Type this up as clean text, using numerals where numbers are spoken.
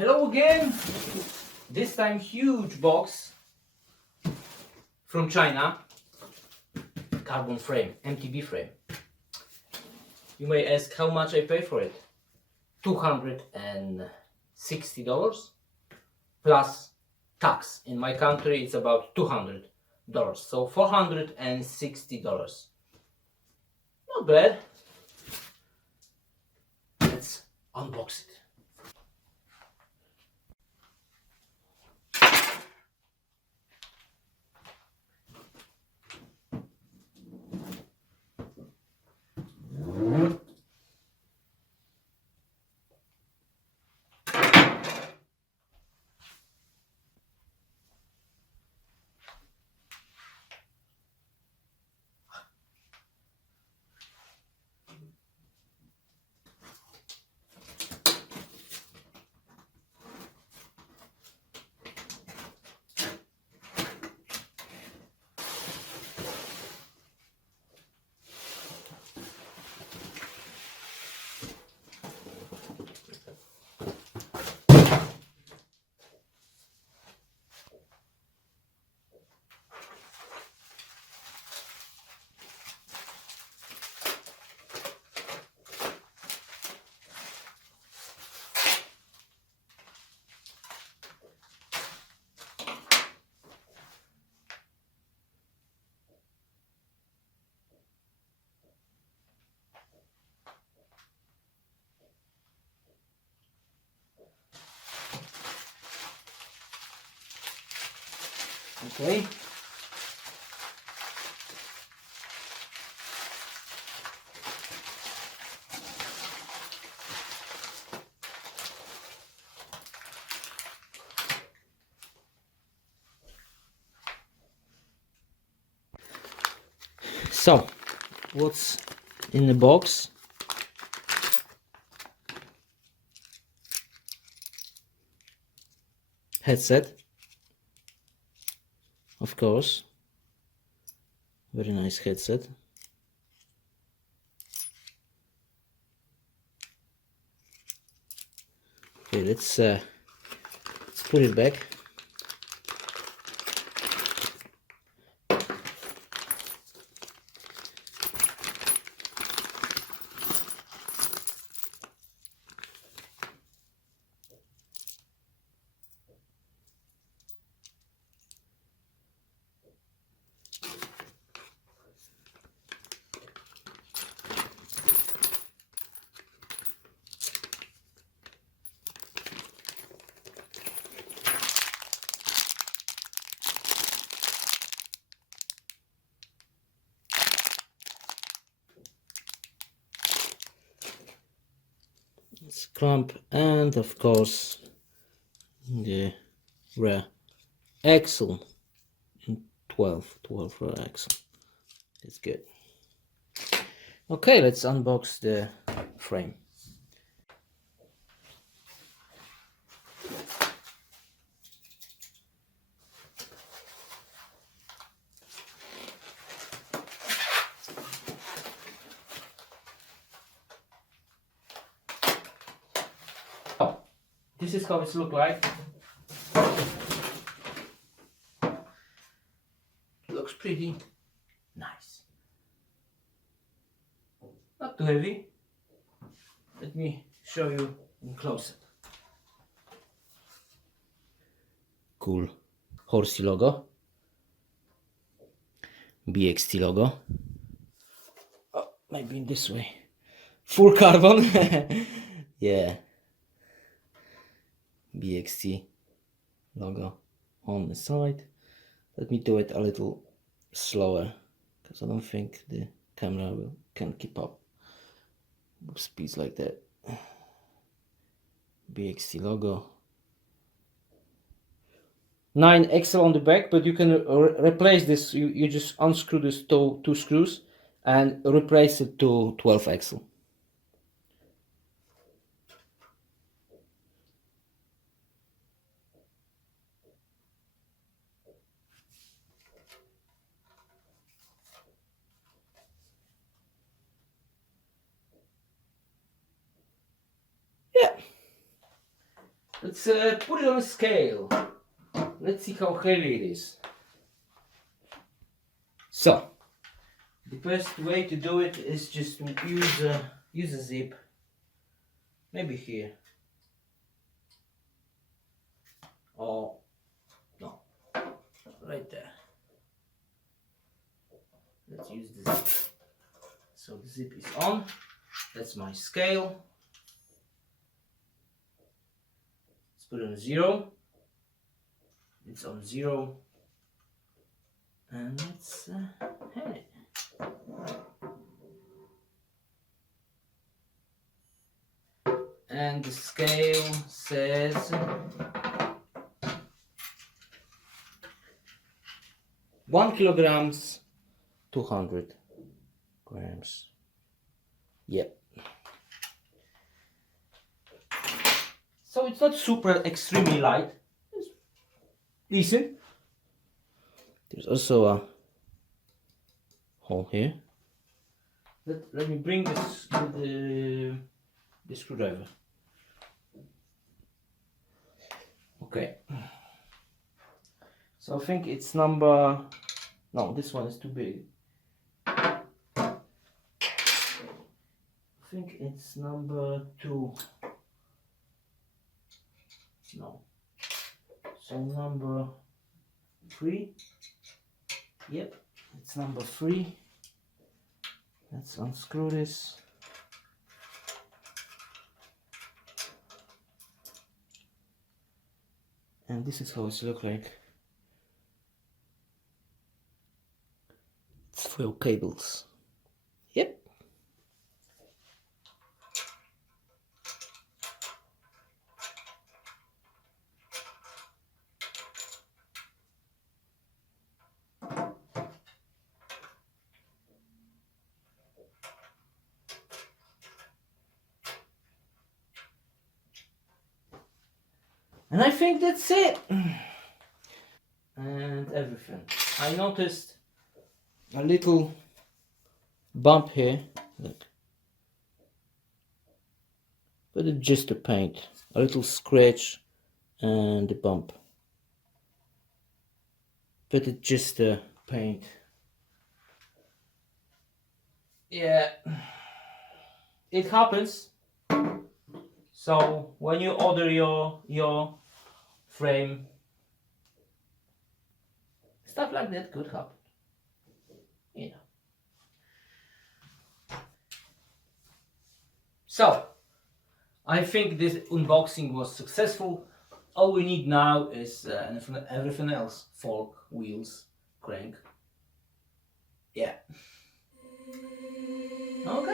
Hello again. This time huge box from China. Carbon frame, MTB frame. You may ask how much I pay for it. $260 plus tax. In my country it's about $200. So $460. Not bad. Let's unbox it. Okay. So, what's in the box? Headset, of course. Very nice headset. Okay, let's put it back. It's clamp and of course the rear axle in 12 rear axle. It's good. Okay, let's unbox the frame. This is how it looks like. Looks pretty nice. Not too heavy. Let me show you in close up. Cool horsey logo. BXT logo. Oh, maybe in this way. Full carbon. Yeah. BXT logo on the side. Let me do it a little slower because I don't think the camera can keep up with speeds like that. BXT logo. 9 axle on the back, but you can replace this. You just unscrew these two screws and replace it to 12 axle. Yeah, Let's put it on a scale. Let's see how heavy it is. So, the best way to do it is just to use a zip. Maybe here. Or, no, right there. Let's use the zip. So the zip is on. That's my scale. Let's put it on 0. It's on 0. And let's hang it. And the scale says 1 kilograms, 200 grams. Yep. So it's not super extremely light. It's decent. There's also a hole here. Let me bring this the screwdriver. Okay. So I think it's number. No, this one is too big. I think it's number 2. No. So number 3. Yep, it's number 3. Let's unscrew this. And this is how it looks like. It's for your cables. Yep. And I think that's it. And everything. I noticed a little bump here. Look. But it's just a paint. A little scratch and a bump. But it's just a paint. Yeah. It happens. So when you order your frame, stuff like that could happen. You know. So I think this unboxing was successful. All we need now is everything else: fork, wheels, crank. Yeah. Okay.